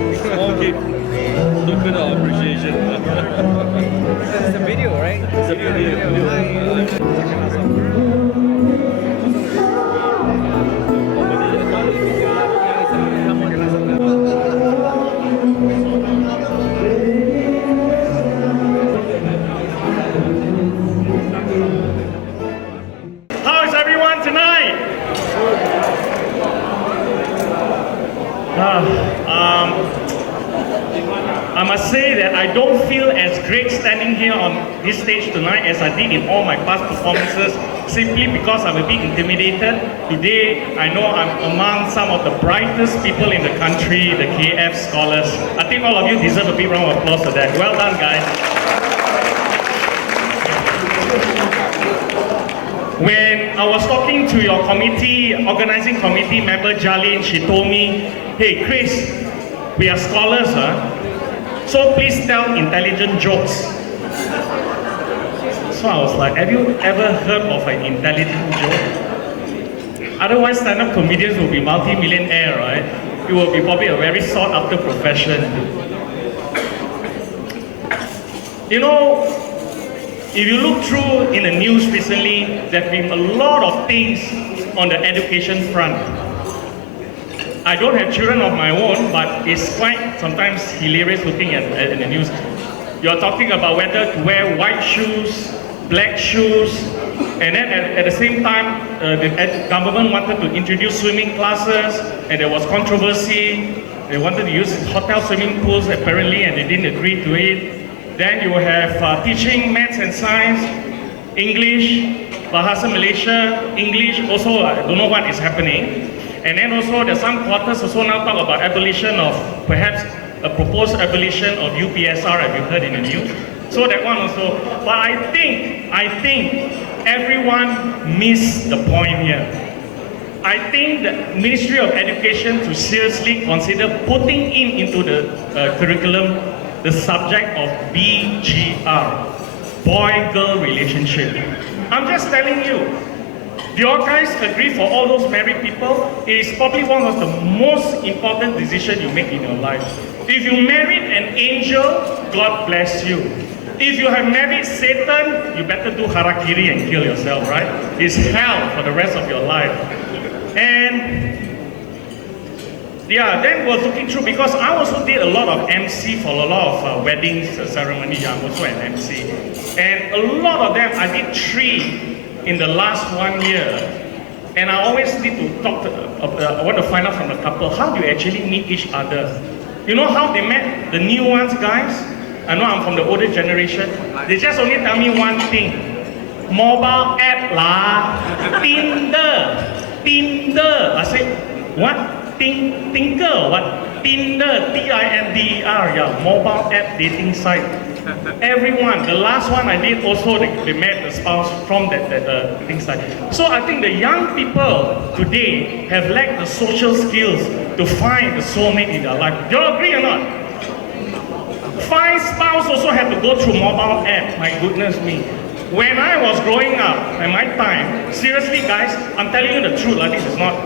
Small gift. Token of appreciation. It's a video, right? It's a video. How is everyone tonight? I must say that I don't feel as great standing here on this stage tonight as I did in all my past performances, simply because I'm a bit intimidated. Today, I know I'm among some of the brightest people in the country, the KF scholars. I think all of you deserve a big round of applause for that. Well done, guys. When I was talking to your committee, organizing committee member Jalin, she told me, hey Chris, we are scholars, huh? So please tell intelligent jokes. So I was like, have you ever heard of an intelligent joke? Otherwise, stand-up comedians will be multi-millionaire, right? It will be probably a very sought-after profession. You know, if you look through in the news recently, there have been a lot of things on the education front. I don't have children of my own, but it's quite sometimes hilarious looking at the news. You're talking about whether to wear white shoes, black shoes, and then at the same time, the government wanted to introduce swimming classes, and there was controversy. They wanted to use hotel swimming pools apparently, and they didn't agree to it. Then you have teaching maths and science, English, Bahasa Malaysia, English, also I don't know what is happening. And then also there's some quarters also now talk about abolition of, perhaps a proposed abolition of UPSR, have you heard in the news? So that one also, but I think everyone missed the point here. I think the Ministry of Education to seriously consider putting into the curriculum the subject of BGR, boy-girl relationship. I'm just telling you, do you guys agree for all those married people? It is probably one of the most important decisions you make in your life. If you married an angel, God bless you. If you have married Satan, you better do harakiri and kill yourself, right? It's hell for the rest of your life. And yeah, then we're looking through, because I also did a lot of MC for a lot of weddings ceremony. I'm also an MC. And a lot of them, I did 3 in the last 1 year. And I always need to talk to, I want to find out from the couple, how do you actually meet each other? You know how they met? The new ones, guys? I know I'm from the older generation. They just only tell me one thing. Mobile app lah. Tinder. I say, what? Tinker, what? Tinder, Tinder, yeah, mobile app dating site. Everyone, the last one I did also, they met the spouse from that dating site. So I think the young people today have lacked the social skills to find the soulmate in their life. Do you agree or not? Find spouse also have to go through mobile app, my goodness me. When I was growing up, at my time, seriously guys, I'm telling you the truth, like this is not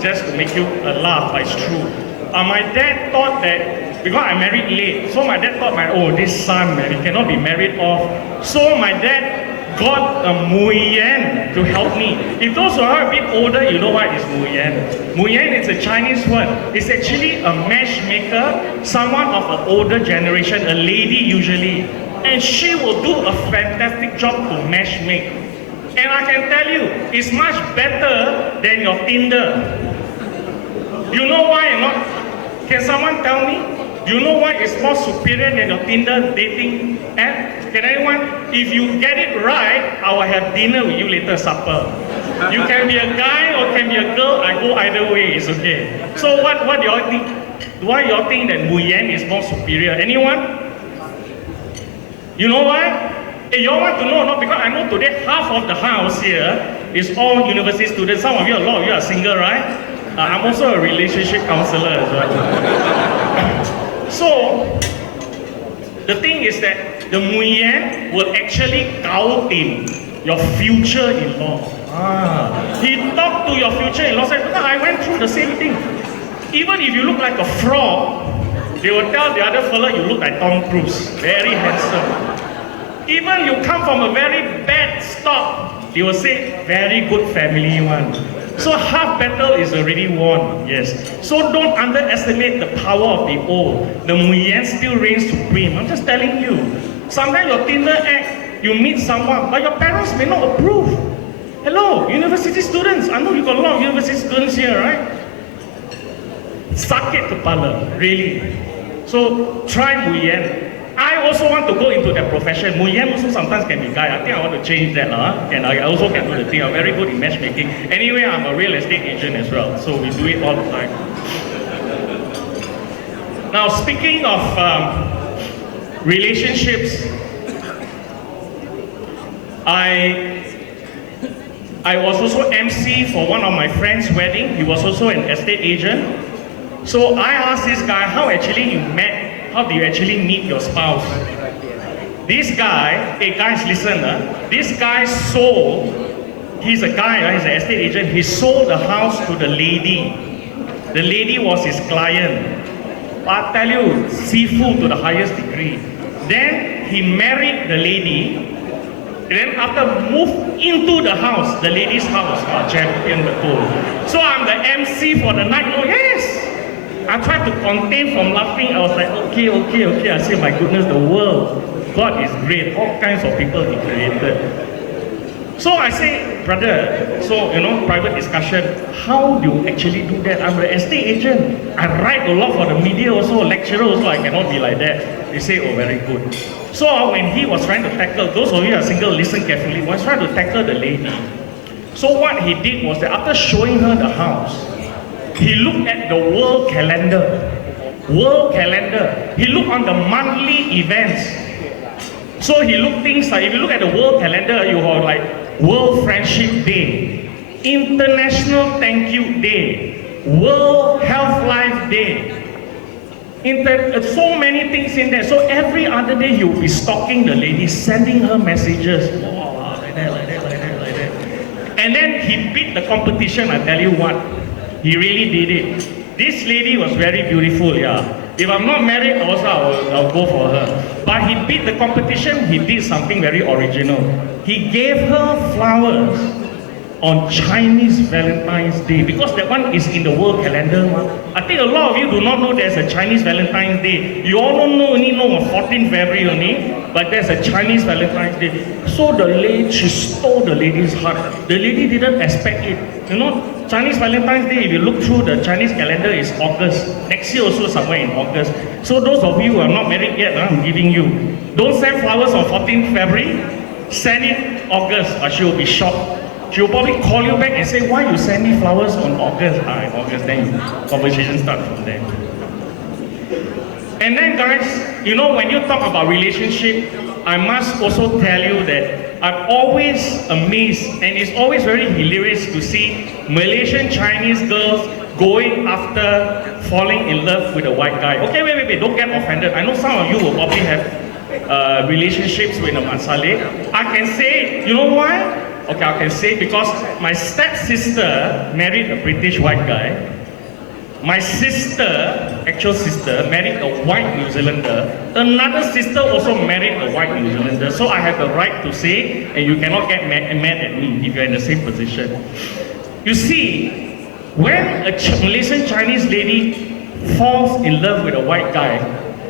just to make you laugh, but it's true. My dad thought that, because I married late, so my dad thought, this son, man, he cannot be married off. So my dad got a muyen to help me. If those who are a bit older, you know what is muyen. Muyen is a Chinese word. It's actually a matchmaker, someone of an older generation, a lady usually. And she will do a fantastic job to matchmake. And I can tell you, it's much better than your Tinder. You know why or not? Can someone tell me? Do you know why it's more superior than your Tinder dating app? Can anyone? If you get it right, I will have dinner with you later, supper. You can be a guy or can be a girl, I go either way, it's okay. So what do y'all think? Why y'all think that Muyen is more superior? Anyone? You know why? Hey, y'all want to know, not because I know today half of the house here is all university students. Some of you, a lot of you are single, right? I'm also a relationship counselor as well. So, the thing is that the Muyen will actually count in your future in-law. He talked to your future in-law, said, I went through the same thing. Even if you look like a frog, They will tell the other fella you look like Tom Cruise, very handsome. Even you come from a very bad stock, they will say very good family one. So half battle is already won, yes. So don't underestimate the power of the old. The Muyen still reigns supreme. I'm just telling you. Sometimes your Tinder act, you meet someone, but your parents may not approve. Hello, university students. I know you got a lot of university students here, right? Sakit kepala, really. So try Muyen. I also want to go into that profession. Muyen also sometimes can be guy. I think I want to change that. And I also can do the thing. I'm very good in matchmaking. Anyway, I'm a real estate agent as well. So we do it all the time. Now, speaking of relationships, I was also MC for one of my friend's wedding. He was also an estate agent. So I asked this guy, how actually you met? How do you actually meet your spouse? This guy, hey guys, listen. This guy sold, he's a guy, he's an estate agent. He sold the house to the lady. The lady was his client. I tell you, seafood to the highest degree. Then he married the lady. Then after moved into the house, the lady's house, champion the goal. So I'm the MC for the night. Oh yes! I tried to contain from laughing. I was like, okay. I say, my goodness, the world, God is great. All kinds of people He created. So I say, brother, so private discussion. How do you actually do that? I'm an estate agent. I write a lot for the media also, lecturer also. I cannot be like that. They say, oh, very good. So when he was trying to tackle, those of you who are single, listen carefully. He was trying to tackle the lady. So what he did was that after showing her the house, he looked at the world calendar. He looked on the monthly events. So he looked things like, if you look at the world calendar, you have like World Friendship Day, International Thank You Day, World Health Life Day. So many things in there. So every other day he will be stalking the lady, sending her messages. Oh, like that. And then he beat the competition, I tell you what. He really did it. This lady was very beautiful, yeah. If I'm not married, also I'll go for her. But he beat the competition, he did something very original. He gave her flowers on Chinese Valentine's Day, because that one is in the world calendar. I think a lot of you do not know there's a Chinese Valentine's Day. You all don't know, only know of 14th February only, but there's a Chinese Valentine's Day. So the lady, she stole the lady's heart. The lady didn't expect it. Chinese Valentine's Day, if you look through the Chinese calendar, is August. Next year also somewhere in August. So those of you who are not married yet, I'm giving you. Don't send flowers on 14th February. Send it August, but she will be shocked. She will probably call you back and say, why you send me flowers on August? In August, then conversation starts from there. And then guys, when you talk about relationship, I must also tell you that I'm always amazed, and it's always very hilarious to see Malaysian Chinese girls going after falling in love with a white guy. Okay, wait, don't get offended. I know some of you will probably have relationships with a Mansale. I can say, you know why? Okay, I can say because my stepsister married a British white guy. My sister, actual sister, married a white New Zealander. Another sister also married a white New Zealander. So I have the right to say, and you cannot get mad at me if you're in the same position. You see, when a Malaysian Chinese lady falls in love with a white guy,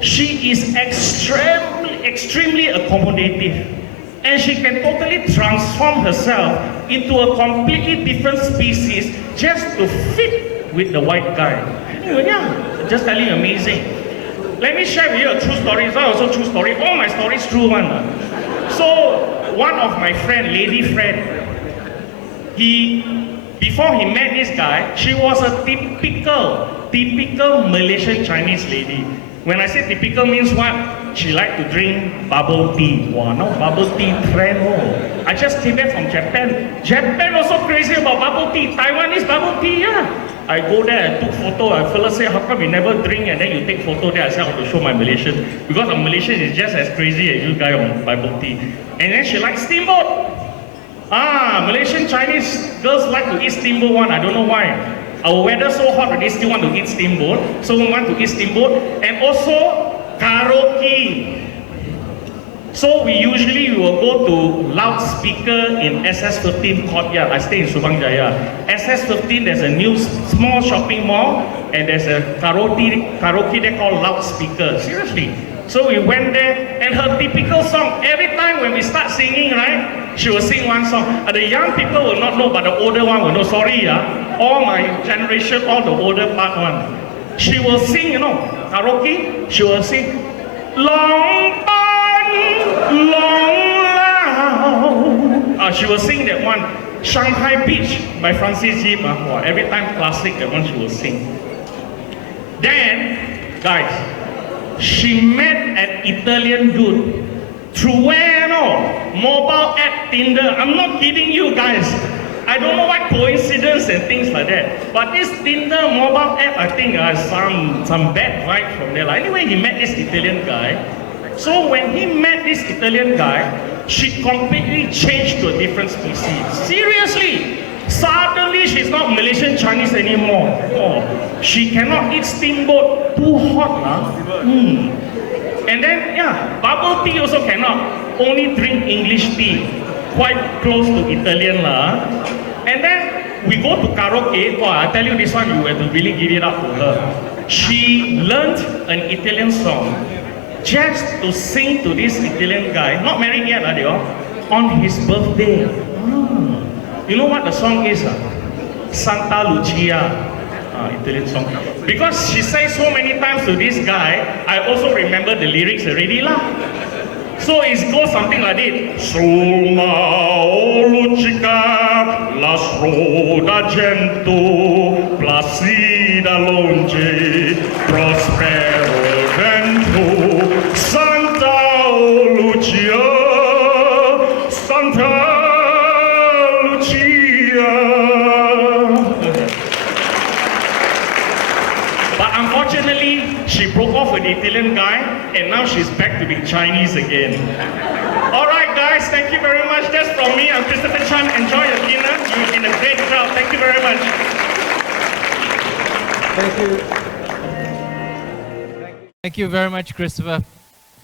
she is extremely accommodative. And she can totally transform herself into a completely different species just to fit with the white guy. Anyway, yeah, just telling you, amazing. Let me share with you a true story. It's not also true story. All my stories true one. So one of my friend, lady friend, before he met this guy, she was a typical Malaysian Chinese lady. When I say typical means what? She liked to drink bubble tea. Wow, now bubble tea trend. Oh. I just came back from Japan. Japan also crazy about bubble tea. Taiwanese bubble tea, yeah. I go there, I took photo. I fella say, how come you never drink and then you take photo there? I say, I want to show my Malaysian. Because a Malaysian is just as crazy as you guy on bubble tea. And then she likes steamboat. Malaysian Chinese girls like to eat steamboat one. I don't know why. Our weather so hot already, still want to eat steamboat. So we want to eat steamboat. And also, karaoke. So we usually will go to loudspeaker in SS15 courtyard. I stay in Subang Jaya. SS15, there's a new small shopping mall, and there's a karaoke they call loudspeaker. Seriously. So we went there, and her typical song, every time when we start singing, right, she will sing one song. The young people will not know, but the older one will know. Sorry, all my generation, all the older part one. She will sing, karaoke, she will sing, long loud. She will sing that one, Shanghai Beach by Francis Yip. Every time classic, that one she will sing. Then, guys, she met an Italian dude through where? Mobile app Tinder. I'm not kidding you guys. I don't know what coincidence and things like that. But this Tinder mobile app, I think some bad vibe from there. Anyway, he met this Italian guy. So when he met this Italian guy, she completely changed to a different species. Seriously! Suddenly she's not Malaysian Chinese anymore. She cannot eat steamboat, too hot. And then, bubble tea also cannot. Only drink English tea. Quite close to Italian. And then we go to karaoke. I tell you this one, you have to really give it up to her. She learned an Italian song just to sing to this Italian guy, not married yet, they all, on his birthday. You know what the song is? Santa Lucia. Italian song. Because she says so many times to this guy, I also remember the lyrics already lah. So it goes something like this. Suma o lucica, l'astro d'argento, placida longe, prospero vento, Santa o Lucia, Santa Unfortunately, she broke off with the Italian guy, and now she's back to being Chinese again. All right, guys, thank you very much. That's from me. I'm Christopher Chan. Enjoy your dinner. You've been a great crowd. Thank you very much. Thank you. Thank you very much, Christopher.